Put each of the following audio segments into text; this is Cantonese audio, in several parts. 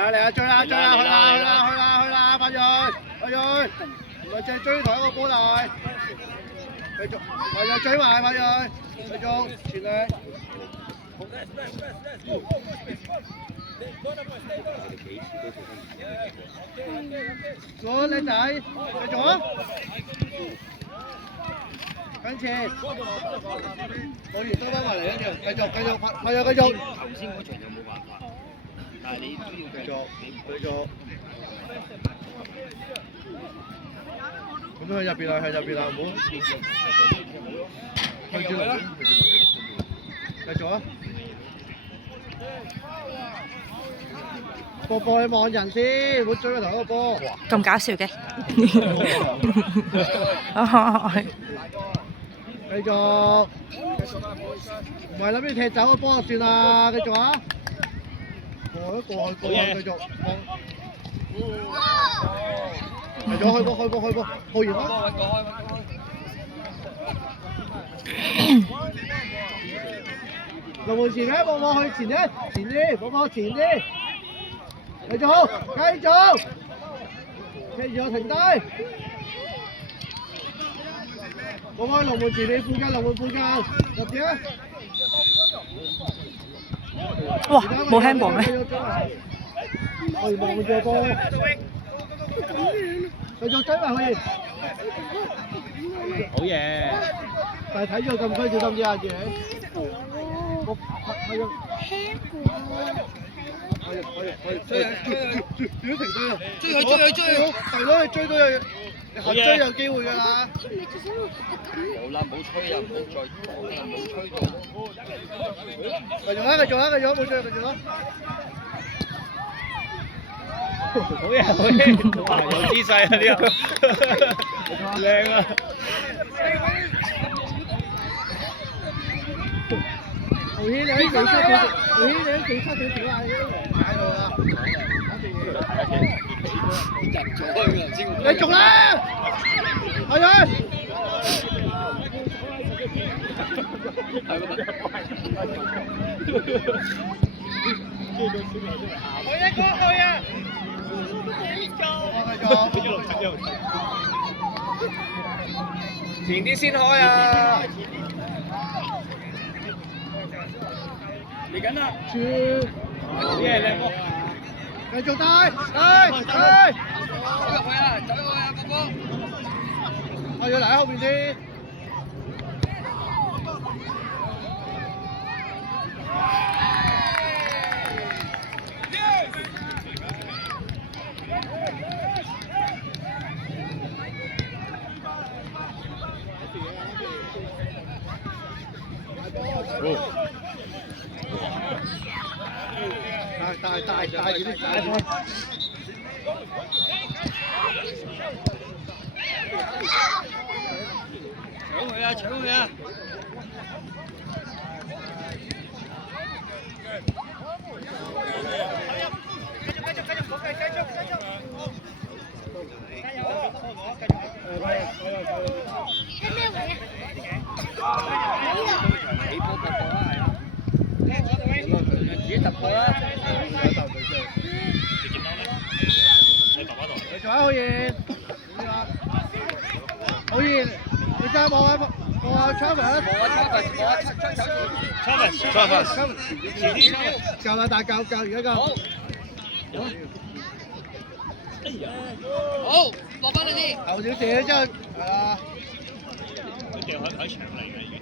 嚟啊！追啦！追啦！去啦！去啦！去啦！去啦！快啲去！快啲去！唔係淨係追同一個波嚟，繼續，快啲追埋，快啲去！繼續前力。好，靚仔，繼續啊！跟前，可以收翻埋嚟一樣，繼續，繼續，係啊，繼續。頭先嗰場就冇辦法，但係你都要繼續，繼續。咁去入邊啦，去入邊啦，唔好。去住啦，繼續啊！波波去望人先，唔好追個頭嗰個波。咁搞笑嘅。繼續，唔係諗住踢走個波就算啦，繼續啊！過去，繼續。繼續開波，浩然啦！龍門前嘅，波波去前啲，波波前啲。繼續，記住我停低。波波龍門前，你附近，龍門附近，入邊啊！哇，冇 handball 咩？可以望住個波，繼續追埋佢。好嘢！但係睇住個禁區小心啲啊，自己。係啊。追停低啊！追佢！係咯，你追到有，你追有機會㗎啦。冇啦，冇吹啊，唔好再講啦，冇吹到。繼續啦，冇追，繼續啦。好嘢！哇，有姿勢啊呢個，靚啊！豪軒你喺技術條條啊，踩到啦！人咗佢先。繼續啦！係啊！前啲先開啊！嚟緊啦！好嘢，靚哥！繼續帶！走入去啊，波波！我要嚟喺後邊先。大住啲大波！搶佢啊！自己突破啦！你做好嘢！好嘢！你再望下Travis，前啲夠啦，大夠，而家夠。好，落翻嚟先。後少射之後，係啊。佢掉喺場嚟嘅已經。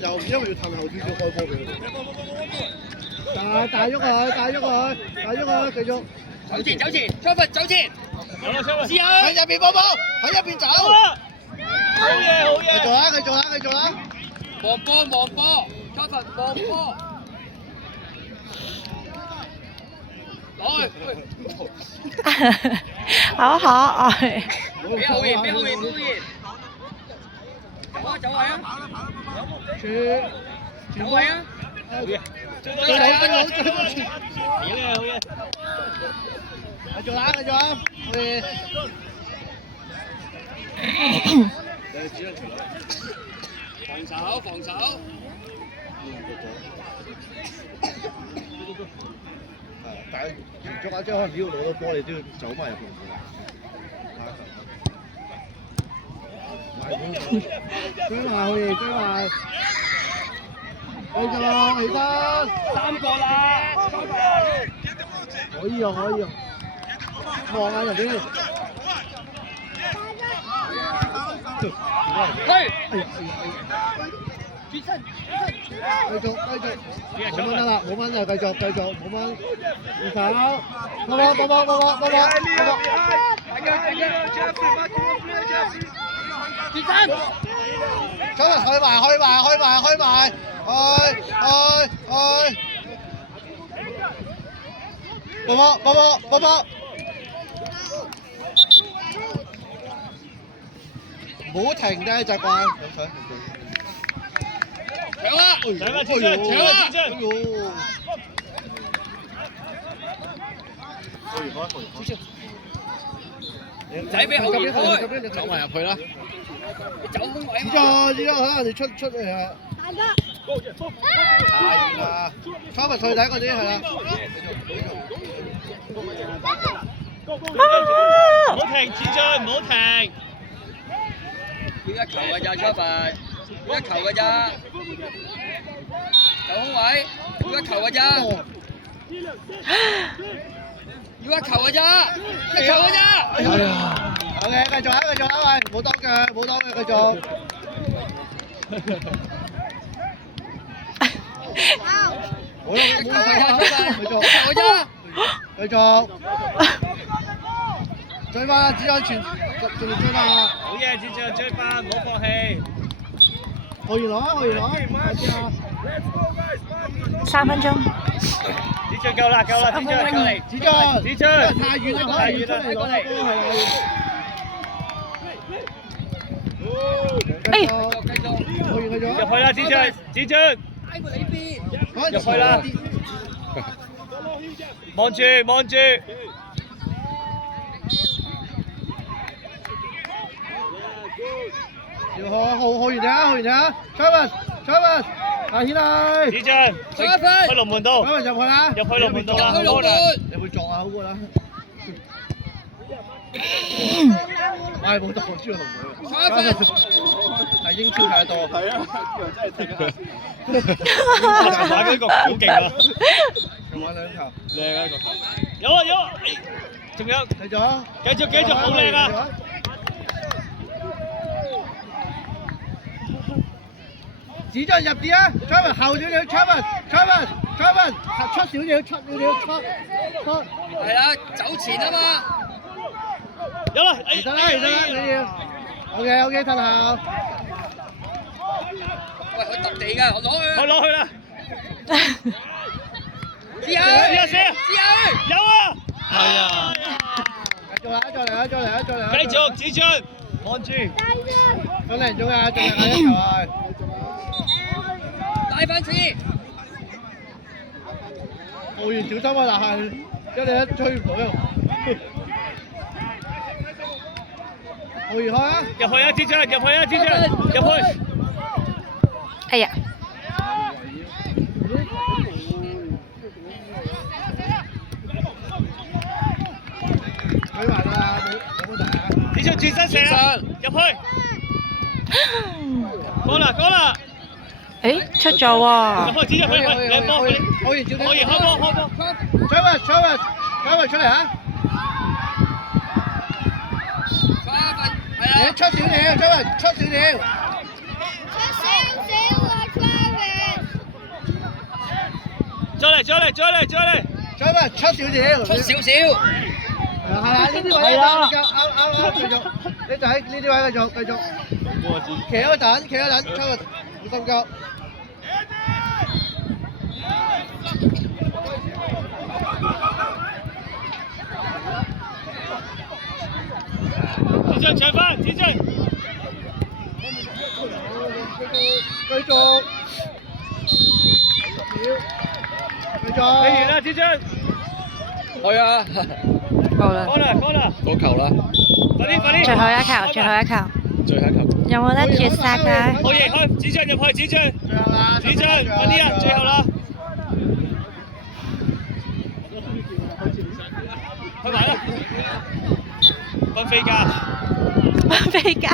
又唔因為要氹後少少開波俾佢。大喐佢，繼續。走前，Travis走前。試下喺入邊波波，喺入邊走。好嘢！繼續啦！望波 ，Travis 望波。攞去。好可愛。俾後面。走啊！走位啊！好嘢！追到前。好嘢！繼續啦！好嘢！防守。但係連續啊，即係可能只要攞到波，你都要走埋入去。追埋好嘢，追埋。繼續起翻3個啦，可以用，可以用。望下人哋。係。繼續，冇蚊得啦，冇蚊就繼續，冇蚊。二手，波。走啊！開埋，波。唔好停嘅習慣。搶啊！搶啊！仔俾好遠開，走埋入去啦！走空位。知道，可能你出嚟啊！太遠啦！抄埋退底嗰啲係啦。唔好停，子俊，唔好停。要一球嘅咋，出發，要一球嘅咋，走空位，要一球嘅咋，要一球嘅咋，一球嘅咋。哎呀！好嘅，繼續啊，喂，冇多嘅，繼續。好啦，冇睇繼續。追翻，子安全，仲要追翻啊！好嘢，子俊追翻，唔好放棄。去完攞3分鐘。子俊夠啦，子俊過嚟。子俊，太遠啦，太遠啦，出嚟攞波係啦。哎，入去啦，子俊，入去啦。望住。要去完啦 ，Travis， 阿軒啊！子俊，去龍門度，入去啦，入去龍門度啦，你會撞下好過啦。喂，冇撞出龍門。睇英超睇得多。係啊，真係睇玩呢個好勁啊！玩兩球。靚啊個球！有啊，仲有。繼續，好靚啊！子俊入啲啊 ，Travis 後少少 ，Travis 出少少，出。係啦，走前啊嘛。有啦，其實啦，你要。OK，褪後。喂，佢揼地㗎，我攞佢。我攞去啦。試下，有啊。係啊。再嚟。繼續，子俊，望住。5零鐘啊，仲係一球啊！帶翻次。浩然小心啊！但係一追唔到啊！浩然開啊！入去啊，子俊，入去。哎呀！追埋啦，冇問題啊！子俊轉身射啊！入去。講啦。誒，出咗喎！入去，子俊去，兩波。浩然小心！可以開波。Travis出嚟啊！你出少少 ，Travis 出少少。再嚟 Travis 出少少。出少少。係啦，呢啲位啱，繼續。你就喺呢啲位繼續。企喺度等 ，Travis 好心急。子俊搶翻，子俊。繼續。俾完啦，子俊。去啊！夠啦。個球啦。快啲。最後一球。有冇得絕殺㗎？好嘢，開子俊入去，子俊，快啲啊，最後啦。開埋啦！分飛架。分飛架。